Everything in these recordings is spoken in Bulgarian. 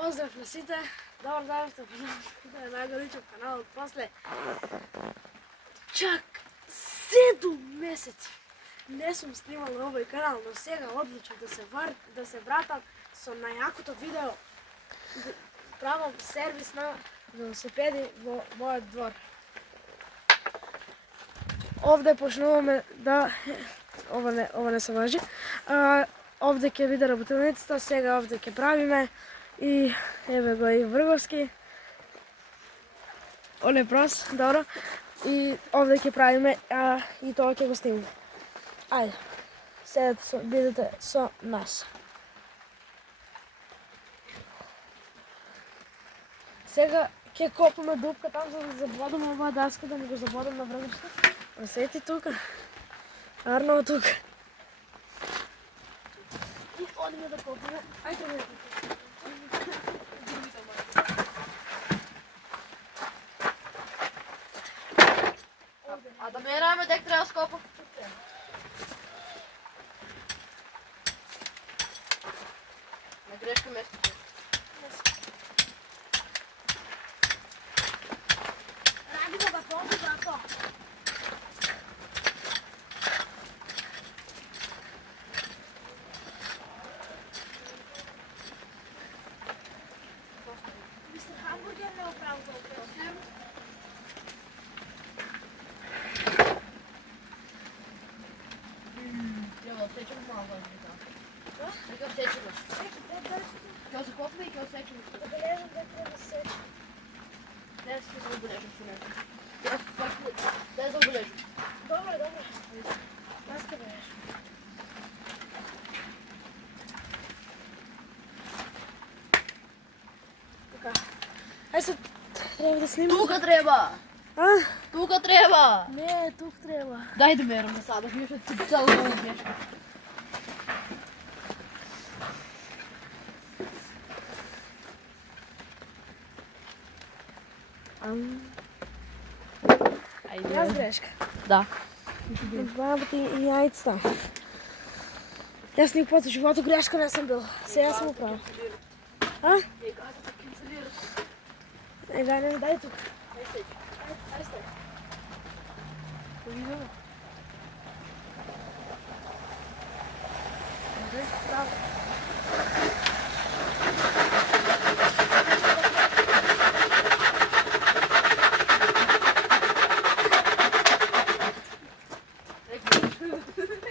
Поздрав на сите, добар ден сте на најголичок каналот после чак 7 месеци не сум снимал на овој канал, но сега одлучив да се вратам со најакото видео. Правам сервис на велосипеди во мојот двор. Овде почнуваме да ова не се важи. Овде ќе биде работилницата, сега овде ќе правиме и еве го и Врговски. Оле прос, добро. И овде ќе правиме и тоа ќе го снимаме. Ајде, бидете со нас. Сега ќе копаме дупка там за да забодаме оваа даска, да ни го забодам на Врговски. Осети тука. Арно тука. И одиме да копаме. Ајде. А да мераме дек треба скопа? На грешка место. Радимо да помни за тоа. Мистер Хамбургер не оправил толкова. Треба да сечем малко. Нека сечем. Ќе закопме и ќе сечем. Забележам да треба да сече. Не се забележам си нека. Јас пак да забележам. Добре. Аз ке беш. Така. Ај се треба да снимам. Тука треба. Тука треба. Не, тук треба. Дај да мераме сада, вие што цел голо грешка. Јас грешка. Да. Бабата и јајцата. Јас ни пат во животот грешка не сум бил. Сега сум управил. Ега, не дај тук. Ај стай. Повидомо. Браво.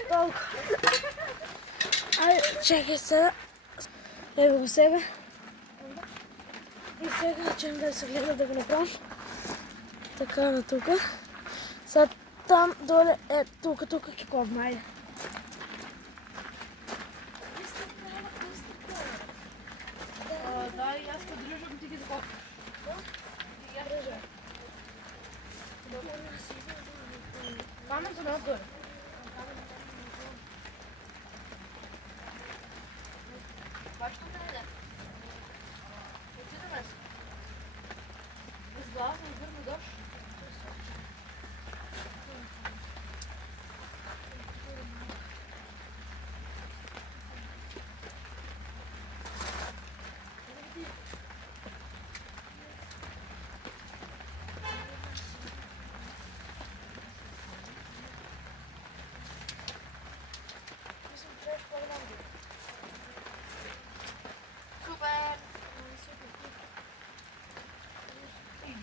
Толку. Ајде, чекај сега. Ево го себе. И сега ќе да се гледа да го направам. Така на тука. Сад там доле тука ќе копам, ајде. Да, јас ќе држам, ти ги закопам. Ја држам. Каменто не одгоре. Башто не иде. Отидеме се. Без гласа и врно дош. Супер!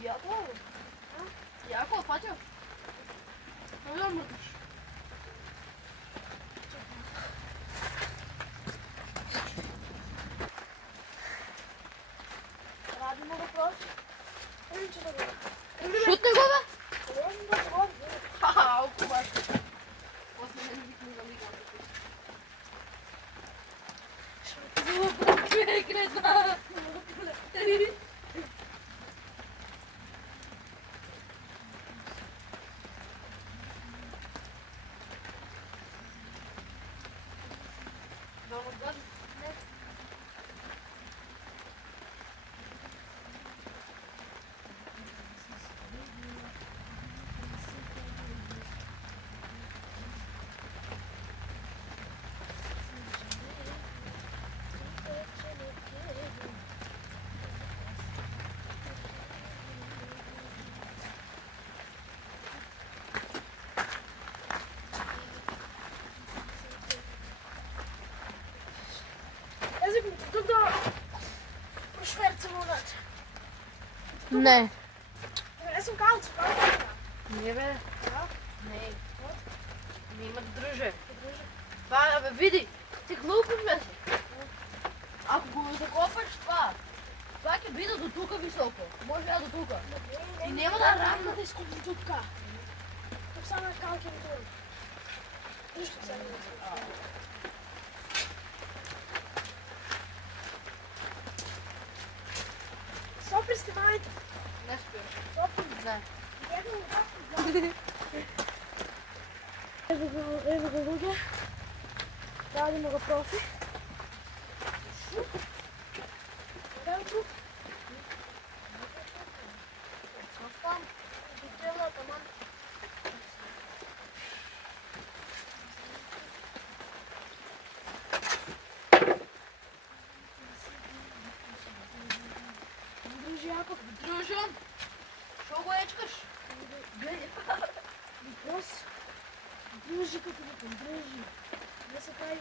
Јако? Јако, фатио? Много да мрдиш. Радимо го просто. Шутне го, бе? Можем да го водим. Ха-ха, око баш. После не викне за лига. Кредна! Долу год? Не. Не. Не сум калци, калци. Не бе. Да? Не. Не има да друже. Па, бе, види. Ти глупи ме си. Ако го закопаш това ќе биде до тука високо. Може да до тука. И нема да рамна. Да изкупим тупка. Тук само е калки на това. Нищо сега не е. Сопри снимайте. Не спираш. Сопри. Не. Ево го луѓе. Радимо го профи. Дај тук. Там. Дела таман. Дружи Јаков. Дружам. Шо го ечкаш? Гледай. Въпрос. Дружи като викам, дружи. Не се прави.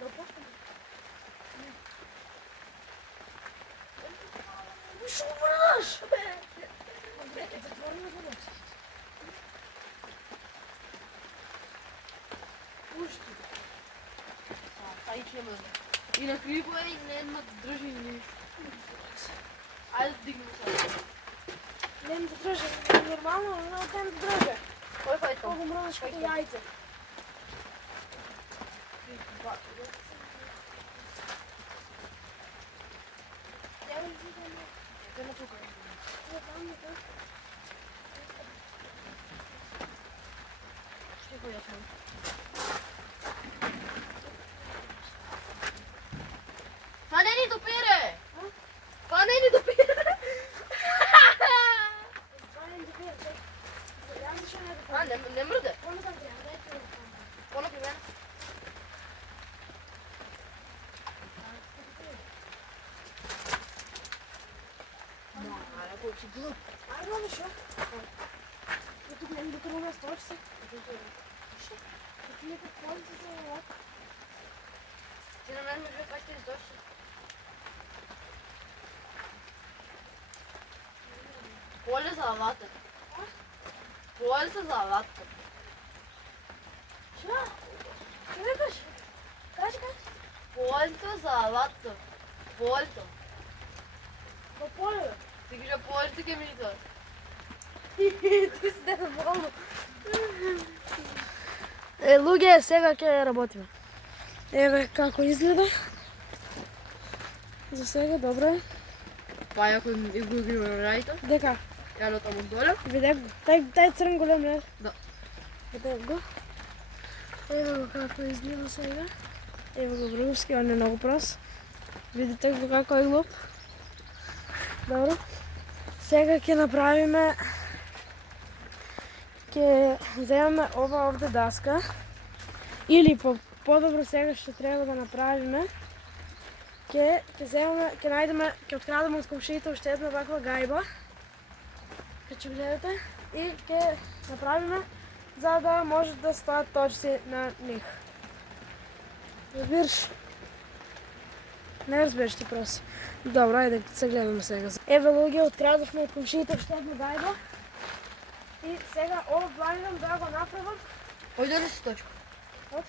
Да почнем. Шо мраш? Затворено вода. Пушти. Ај чема. И на крипо е не една дружи ни. Ајде дигнем се. Не да дружи, нормално, но не да дружи. Кој фајт? Колко мръдаш като яйце. Па не ни допире! Па не ни допире! А, не мрде. Понапример. Мара, кој си глуп. Айде, маме, шо? Тук не ми докарваме столче се. Тук не какво се за овако. Ти на мен ме вие как ще издоши. Поле за алата. Поле за алата. Шо? Шо викаш? Кажи. Полето за алата. Полето. До поле, бе. Ти кажа полето ке ми тоа. Ти си да болно. Луѓе, сега ќе работиме. Еве како изгледа. За сега добро е. Па ако изгубиме рајта, Дека, јано таму доле. виде го. Тај црн голем, не? Да. Виде го. Еве го како изгледа сега. Еве го връвски, он е многу прос. Видите го како е глуп. Добро. Сега ќе направиме, ќе земеме ова овде даска. Или подобро сега што треба да направиме, ќе најдеме, ќе открадеме од комшиите уште една ваква гајба. Како гледате, и ќе направиме за да може да стојат точци на них. Разбираш? Не разбираш ти просто. Добро, ајде се гледаме сега. Еве луѓе, открадовме од комшиите уште една гајба. И сега ова планирам да го направам. Ојде ли си точка? Од?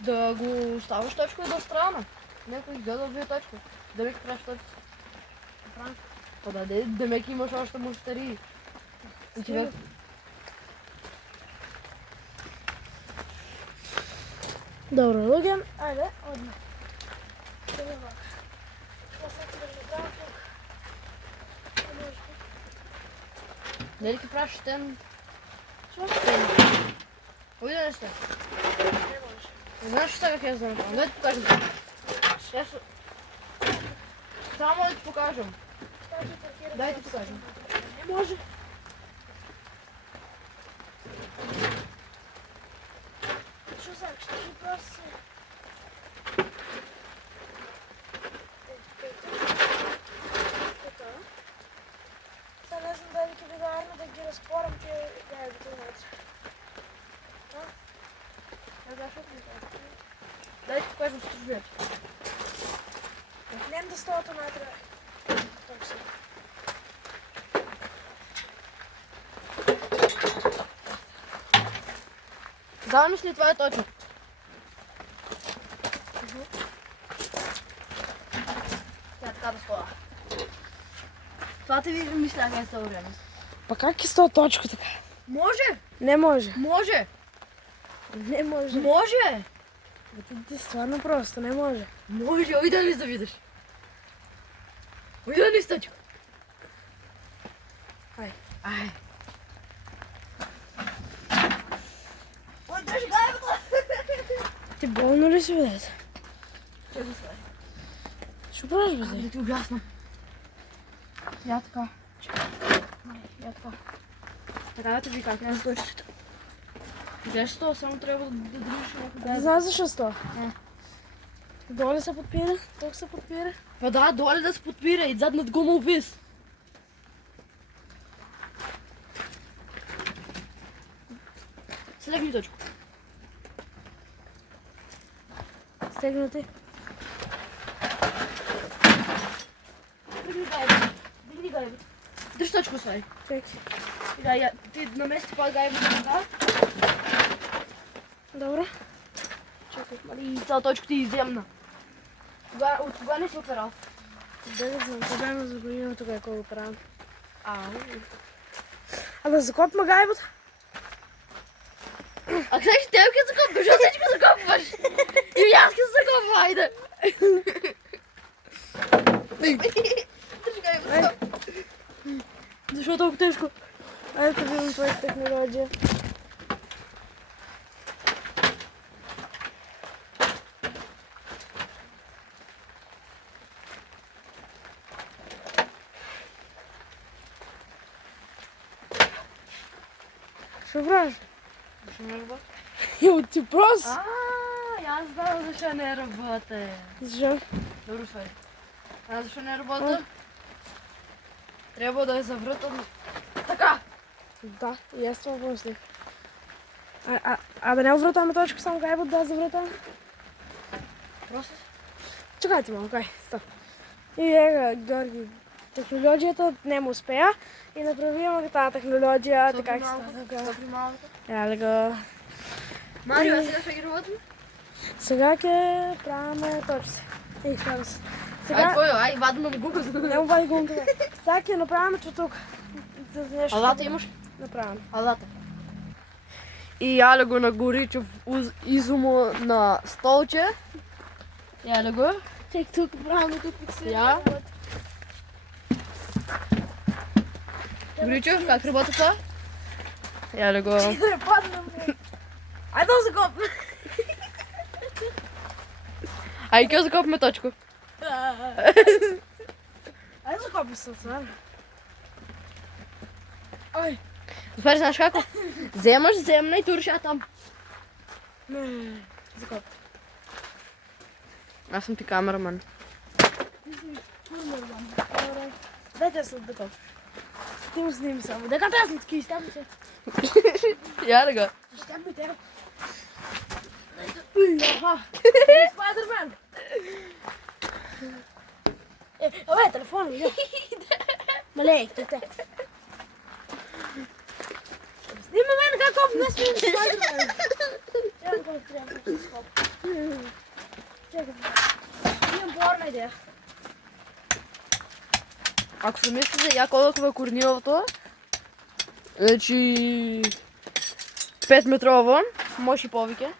Да го ставиш точка до страна. Некој гледа две точки. Да ми правиш точки. Правам. Па да меки имаш още муштари. И човек. Добро, луѓе, ајде, одма. Сега вака. Тоа сакам да го правам тук. Дали ти правиш стен? Шо? Ојде нешто. Не може. Знаеш што сега ќе ја знам? Дај ти покажам. Јас само да ти покажам. Дај ти покажам. Не може. Што сакаш? Ти просто... Сега не знам дали ќе биде арно да ги разпорам, ќе ја да тоа најде. Дай ти покажем стружец. Нем да стоят натре. Точно. Замисли, това е точно. Тя така да стоя. Това ти ви мисля как е съвременно. Па как е с това точка така? Може! Не може. Може! Не може. Може! Ти стварно просто, не може. Може, ой да ни завидиш. Ой да ни стачка. Ай. Ай. Ой, дръжи гайбата! Ти болно ли си, бе? Чакай сега. Що правиш, бе? Да ти обяснам. Я така. Я така. Така да ти ви как не стоиш тук. Гледаш това, само трябва да дръжиш някой Ти гайбата. знаеш защо става? Не. Доле се подпира, тук се подпира. Па да, доле да се подпира и зад над гумал вис. Слегни точку. Стегнати. Дигни гайбата. Дигни гайбата. Дръж точку, свай. Чекай. Да, ти намести па гайбата така. Добре. Чакай. И цяла точка ти иземна. От кога не си операл? Да знам, кога ме забранила тогава колко правим. Ау. А да закопма гайбата? А къде ще тебе ке закопваш? Защо всичко закопваш? И аз ке закопва, айде. Държи гайбата. Защо е толкова тежко? Айде да видим твоята технология. Що правиш? Защо не работи? Йо, ти просто. Аз знам защо не работи. Защо? Добро, свай. А защо не работи? Трябва да е завъртан. Така! Да, и аз това помислих. А да не увратаме точка, само гайбата да завратаме? Просто? Чакайте малко, ай, стоп. И Георги, технологията не му успея и направим тази технология, така как става. Стопи малко. Я да го... Марио, а сега ще ги работим? Сега ке правиме точци. Ей, сега се. Ай, Сега... твой, ай, вадно му губа. Не му вади гумата. Сега ке направиме тук. За нещо. Алата имаш? Направим. Алата. И Яля го нагорича изумо на столче. Яля го. Чек тук, правилно тук фиксираме. Я. Горичо, как работи това? Яля го. Да не паднем. Айде да закопнем. Ай, ке закопме точку. Айде закопнем се, това. Ой. Добре, знаеш како? Вземаш земна и туриш я там. Не, закоп. Аз съм ти камераман. Добре. Дайте се да коп. Ти му сними само. Дека аз съм таки, стям се. Я да го. Стям ми те. Аха. Спайдермен. Абе, телефон ми. Малей, те. Снима мен как коп, не снимам Спайдермен. Трябва да се скоп. Чекай. Имам порна идея. Ако се мислите я колко е корнилото, значи 5 метрово, може и повече.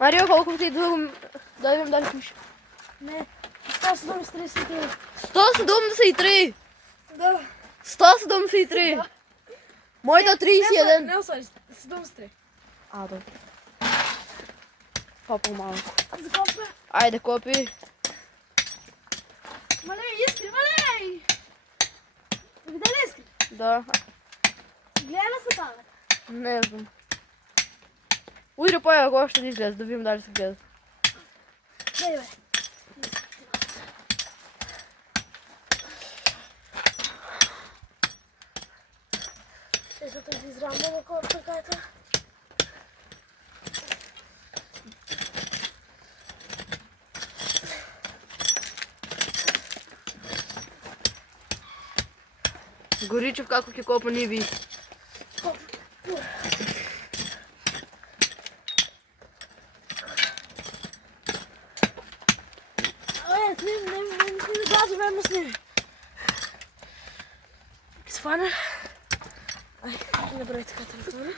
Марио, колко ти дълго да видим дали пише? Не, 173. 173! Да. 173! Моята 31! Не освади, 73. А, добре. По-малко. Закопме. Айде, копи. Малей, Искри, малей! Видя ли Искри? Да, Гледа ли се там? не знам. Уйде по-яко още да излезе, да видим дали се гледа. Дай, бе. Ще се да израмва колко така. Горичев како ќе копа не ви. Не газу, вемо сними. Ке се фана? Ај, не број така телефона.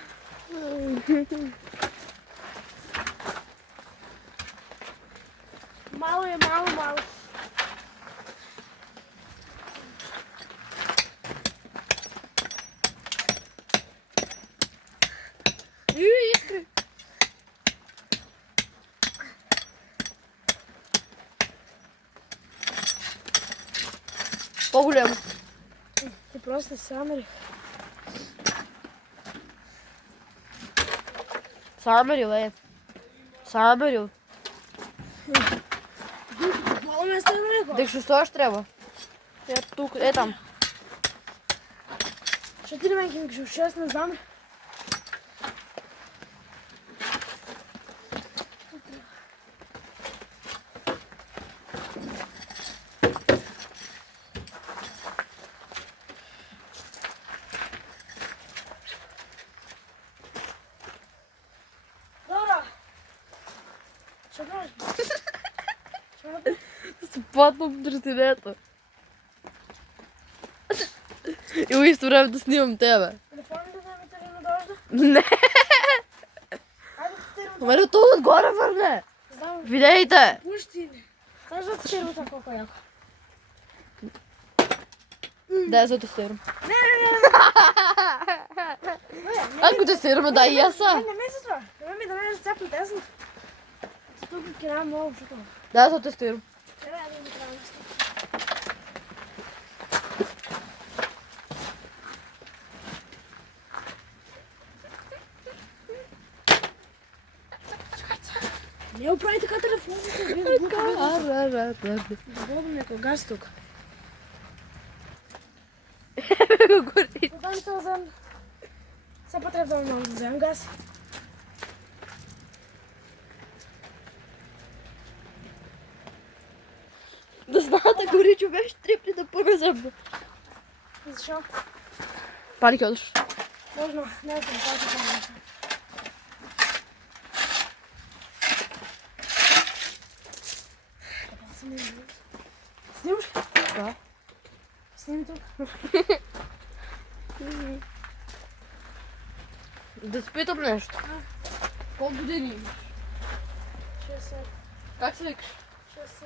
Мало е, мало. Искри. Поголемо. Ти просто самери. Сармарил, Сармарил. Мало место има него. Дек што стоиш треба? Тук, там. Што ти мен ке ми кажеш 6 не знам. Добро. Што правиш? Што направиш? Спатнам тротинето. И у исто време да снимам тебе. Телефон да вземете ли на дожда? Не, Ајде да тестирам. мене то отгоре върне. Знам. Видејте. Пушти ми. Знаеш да тестирам така колко јако? Да, за тестирам. Не. Ако тестираме, да и аз са. Не ме се това. Не ми да не зацепна тесно. Тук ќе нам много шуто. Да, за тестирам. Чекај да ми трябва нещо. Не оправи така телефоните, вие да глупо. Добавам некој газ тук. Гори. Кога ми се взем? Се потребно да малко да вземам газ. Да знаете, Горичо беше трипни да поназемно. Зашо? Пали ќе одиш. Можно, не знам како ќе кажам. Снимаш? Да. Сними тук. Да те питам нещо. Колко години имаш? 60, Как се викаш? 60,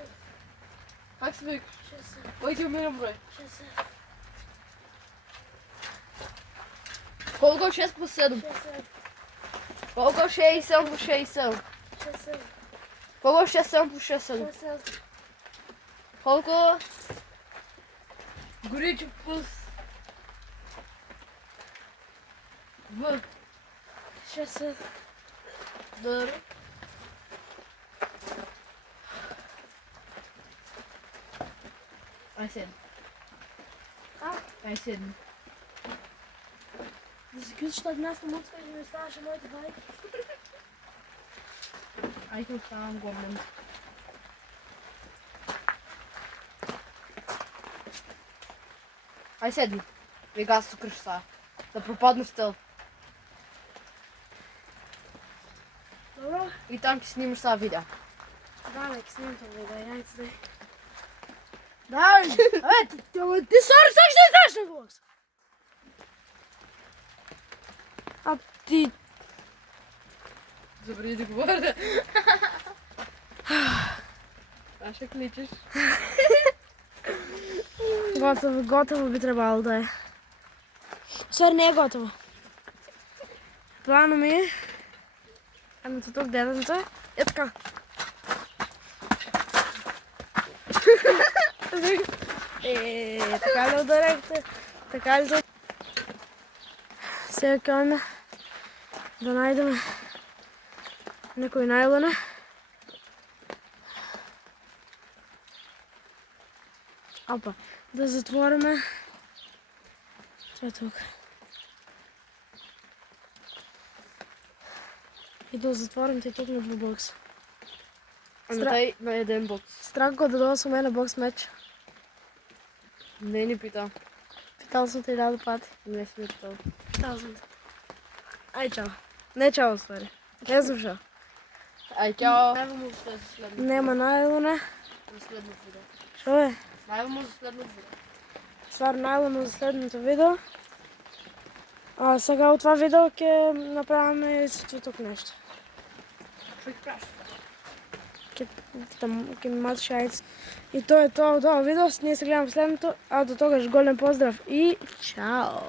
Как се викаш? 60, Кой ти умира брой? 60, Колко е 6 плюс 7? 60, Колко е 67 плюс 67? 60, Колко е 67 плюс 67? 60, Колко е? Горичев плюс... В. 60. Дър. Ай седни. Ай седни. Да се ключиш от място муцка и да ми оставаше моите байки. Ай те оставам главен. Ай седни. Вега аз сукриш са. Да пропаднеш цел. Добро? И там ќе снимаш са видео. Да, нека снимам това, да, яйца, дай. Дай! Ти сори, сега ще знаеш на влог. А ти... Забрави да говоря. Паша кличеш. Готово би трябвало да е. Сори, не е готово. Плано ми е... Ами тук дедата е така. Така ли ударехте? Така ли за... Сега каме да најдеме некој најлона. Опа, да затвориме. Тоа е тук. И да затворим те тук на два бокса. Тай на един бокс. Страх го да дойде со мене бокс меч. Не ни пита. Дал съм ти дал пати. Не сме то. Дал съм ти. Ай, чао. Не чао, стvari. Не znam šta. Ай, чао. Найвamo за следното. Nema najlona. За следното видео. Što je? Найвamo за следното видео. Stvar najlona za следното видео. А сега от това видео ќе направиме истото тук нещо. Що ги правиш? Ќе мати шајц. И то е тоа от това видео. Ние се гледаме в следното. А до тогаш голем поздрав и чао!